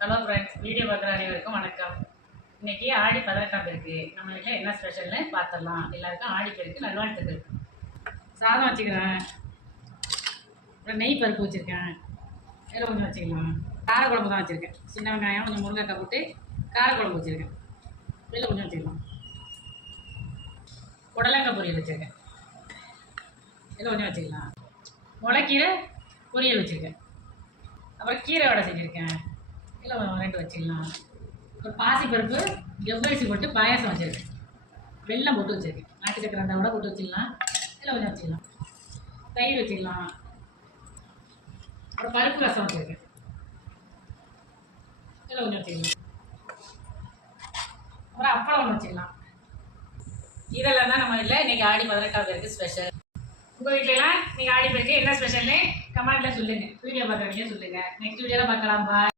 Hello friends, video பார்க்குற அனைவருக்கும் வணக்கம். இன்னைக்கு ஆடி 18ஆம் பெருக்கு. நம்ம வீட்டில் என்ன ஸ்பெஷல்னு பார்த்துடலாம். எல்லாருக்கும் ஆடி பெருக்கு நல்வாழ்த்துக்கள். சாதம் வச்சுக்கிறேன், அப்புறம் நெய் பருப்பு வச்சுருக்கேன், இதில் கொஞ்சம் வச்சுக்கலாம். காரக்குழம்பு தான் வச்சுருக்கேன். சின்ன வெங்காயம் கொஞ்சம் முருங்கைக்காய் போட்டு காரக்குழம்பு வச்சுருக்கேன். இதில் கொஞ்சம் வச்சுக்கலாம். புடலங்காய் பொரியல் வச்சுருக்கேன், இதில் கொஞ்சம் வச்சுக்கலாம். முளைக்கீரை பொரியல் வச்சுருக்கேன், அப்புறம் கீரை வடை செஞ்சுருக்கேன், இல்லை 2 வச்சுக்கலாம். ஒரு பாசிப்பருப்பு ஜவ்வரிசி போட்டு பாயாசம் வச்சுருக்கேன், வெல்லம் போட்டு வச்சுருக்கேன், நாட்டு சக்கரை இருந்தால் கூட போட்டு வச்சுக்கலாம், இல்லை கொஞ்சம் வச்சுக்கலாம். தயிர் வச்சுக்கலாம், அப்புறம் பருப்பு ரசம் வச்சுருக்கேன், இல்லை கொஞ்சம் வச்சுக்கலாம். அப்புறம் அப்பளம் ஒன்று வச்சுக்கலாம். இதெல்லாம் தான் நம்ம வீட்டில் இன்றைக்கி ஆடி 18ஆம் பெருக்கு ஸ்பெஷல். உங்கள் வீட்டிலலாம் நீங்கள் ஆடி பெருக்கு என்ன ஸ்பெஷல்னு கமெண்ட்டில் சொல்லுங்கள். வீடியோ பார்க்குறவங்க சொல்லுங்கள். நெக்ஸ்ட் வீடியோவில் பார்க்கலாம். பாய்.